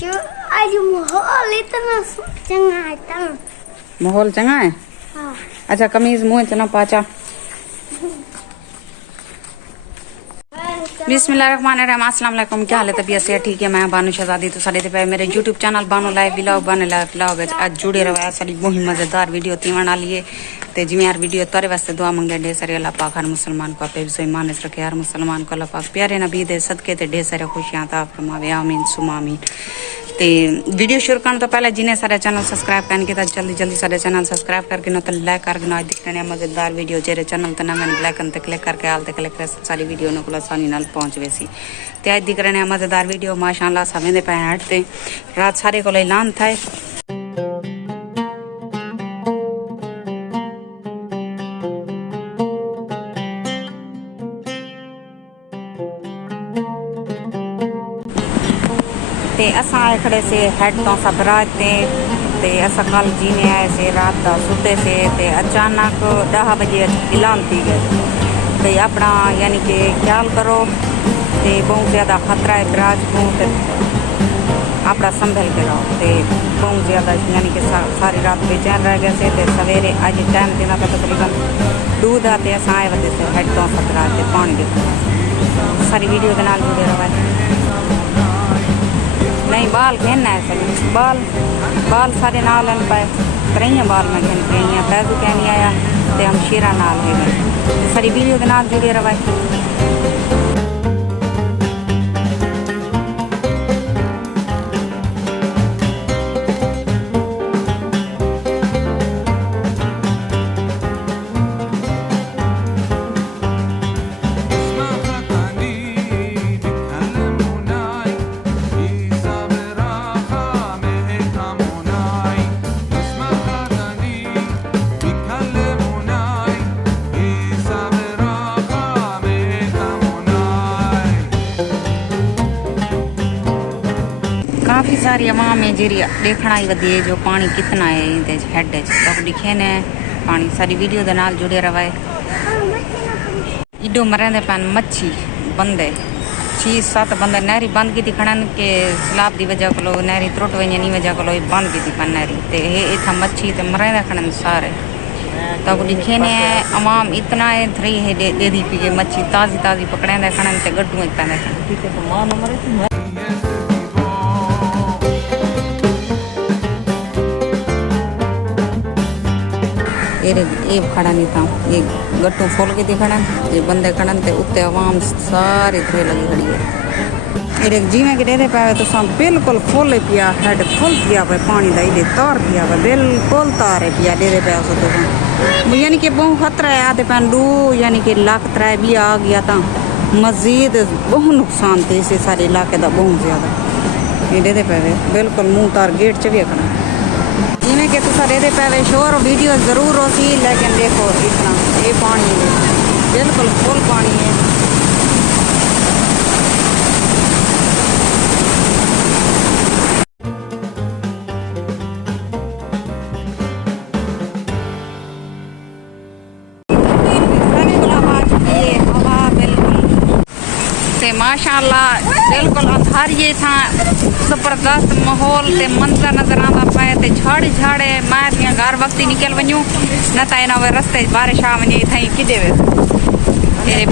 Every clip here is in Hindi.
आज माहौल इतना चंगा है ता माहौल चंगा है। हाँ अच्छा कमीज मुंह च ना पाचा। बिस्मिल्लाहिर्रहमानिर्रहीम। अस्सलाम वालेकुम। क्या हाल है? तबीयत से ठीक है। मैं बानू शहजादी तो सारे पे मेरे यूट्यूब चैनल बानू लाइव व्लॉग बने लाइव व्लॉग आज जुड़े रहो। सारी बहुत मजेदार वीडियो तीवण वाली है ते जिमें यार वीडियो तारे वास्ते दुआ मंगे ढेर सारे अल्लाह पाक हर मुसलमान को अपने सो ईमान रखे। हर मुसलमान को अल्लाह पाक प्यारे नबी दे सदके ते ढेर सारे खुशियां अता फरमावे। आमीन सुमा आमीन। ते वीडियो शुरू करने तो पहले जिन्हें सारे चैनल सब्सक्राइब करने के जल्दी जल्दी सारे चैनल सब्सक्राइब करके ना तो लाइक करके ना दिख रहे मजेदार वीडियो जेरे चैनल तो ना मैंने ब्लैक ते क्लिक करके आल ते क्लिक कर सारी वीडियो ना को आसानी नाल पहुंच वैसी ते आज दिख रहे मजेदार वीडियो माशाअल्लाह सवें पे हटते रात सारे को ऐलान था। ते असा आए खड़े से हेड तो सब रात ते असा कल जीने आए से रात का सुते से ते अचानक 10 बजे ऐलान थी गए भाई अपना यानी कि ख्याल करो ते बहुत ज़्यादा खतरा है बराज को ते अपना संभल के रहो ते बहुत ज़्यादा यानी कि सारी रात बेचैन रह गए से ते सवेरे आज टाइम देना था तकरीबन दूध आते असा आए वजह से हेड तो सब रात पानी दे सारी वीडियो के नाल जुड़े रहो। नहीं बाल कहना है सभी बाल सारे नाल पाए त्रैया बाल में कहन त्रैया पैदू कह नहीं आया तो हम शीरा नाल है सारी वीडियो के नाल जुड़े रवाए। काफ़ी सारी अवाम है जी देखना ही वधी है जो पानी कितना है ये हेड तक दिखे ने पानी सारी वीडियो के नाल जुड़े रहे। इडो मरेंदे पैन मच्छी बंदे 6-7 बंदे नहरी बंद की खड़न के सैलाब की वजह को नहरी त्रुट वही नहीं वजह को बंद की पैन नहरी तो इतना मच्छी तो मरेंदे खड़न सारे तब दिखे ने अवाम इतना है थ्री है दे दी पी मच्छी ताज़ी ताज़ी पकड़ेंदे खड़न ते गड्डू पैंदे ये खड़ा नहीं था ये गट्टू खोल के दिखना ये बंदे खड़न ते उत्ते अवाम सारी थे लगी खड़ी है। ये जिमें कि दे पाए तो सब बिल्कुल फुल पिया हेड फुल पिया पे पानी का ये तार पिया पे बिल्कुल तारे पिया दे पाया तो यानी कि बहुत खतरा है आते पैन डू यानी कि लाख त्रै भी आ गया था मजीद बहुत नुकसान थे इस सारे इलाके का बहुत ज़्यादा ये दे पाए बिल्कुल मुँह तार गेट च भी रखना जिमें कि तुम दे पावे शोर वीडियो जरूर हो सी लेकिन देखो इतना ये पानी है बिल्कुल फुल पानी है। माशाअल्लाह बिल्कुल अंधारिये था जबरदस्त माहौल ते मंजर नजर आता पाए ते झाड़े झाड़े मैं दियां घर वक्ती निकल वञूं न त इन रस्ते बारिश आ वञे थी किदे वे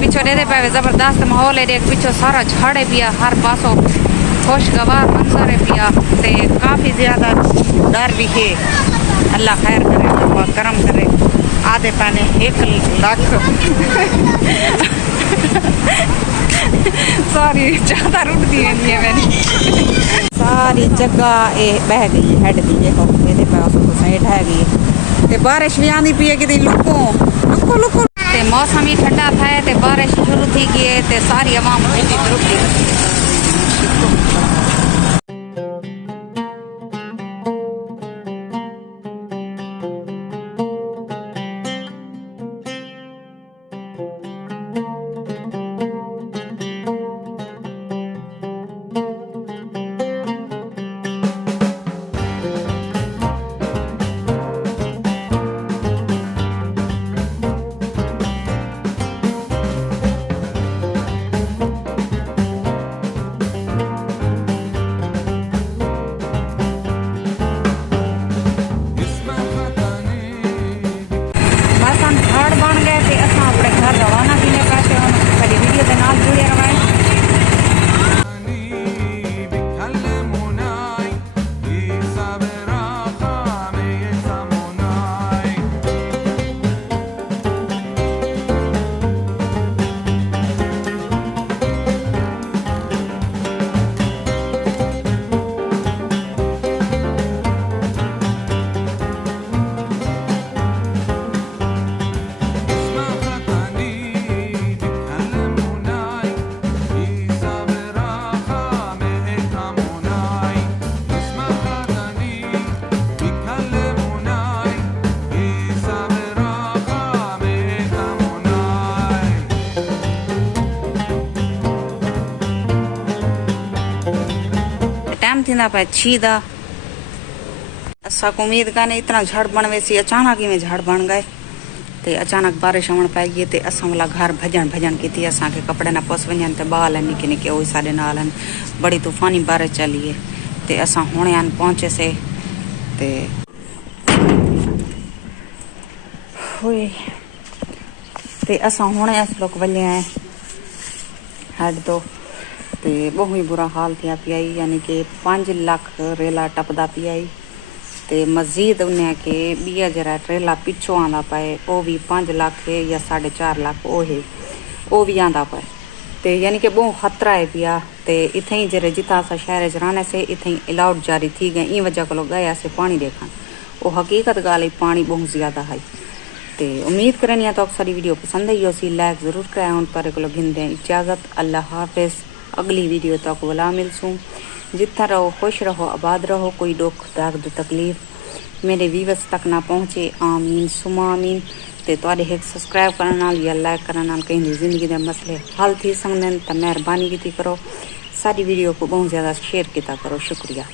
पिछो दे पाए जबरदस्त माहौल है पिछो सारा झाड़े पिया हर पासों खुशगवार मंजर है पिया ते काफ़ी ज़्यादा डर भी है। अल्लाह खैर करे और करम करे आधे पाने 1 लाख सारी ज़्यादा रुकती है मैंने सारी जगह ये बह गई हेड दी देखो ये पास हेठ है गई ते बारिश भी आनी पी है कि लुको लुको लुको ते मौसम ही ठंडा था ते बारिश शुरू थी गई ते सारी आवाम रुकती टाइम थी पे 6 दा असा को उम्मीद का नहीं इतना झड़ बन वैसी अचानक ही में झड़ बन गए ते अचानक बारिश आवन पाई गई ते असा वाला घर भजन भजन की असा के कपड़े ना पस वजन ते बाल है निके निके वो साढ़े नाल बड़ी तूफानी बारिश चली है ते असा हुणे आन पहुंचे से ते हुए ते असा हुणे अस लोग वले आए हेड तो ते बहुत ही बुरा हाल थिया पियाई यानी कि 5 लाख रेला टपदा पियाई ते मजीद उन्हें के बिया जरा ट्रेला पिछो आंदा पाए वो भी 5 लाख है या 4.5 लाख वो है वो भी आंदा पाए ते यानी कि बहुत खतरा है पिया ते इथे ही जरे जिता सा शहर च रहने से इथे ही अलाउट जारी थी गए ई वजह को गया से पानी देखा वो हकीकत गाल पानी बहुत ज्यादा है ते उम्मीद करनी तो सारी वीडियो पसंद आई सी लाइक जरूर कराया उन पर को गिनते इजाजत अल्लाह हाफिज अगली वीडियो तक वाला मिलसूँ जितना रहो खुश रहो आबाद रहो कोई दुख दर्द तकलीफ मेरे व्यूअर्स तक ना पहुँचे आमीन सुमा आमीन ते तुहाडे एक सब्सक्राइब करने नाल या लाइक करने नाल कहीं जिंदगी के मसले हल थी सकते तो मेहरबानी की करो सारी वीडियो को बहुत ज़्यादा शेयर किया करो शुक्रिया।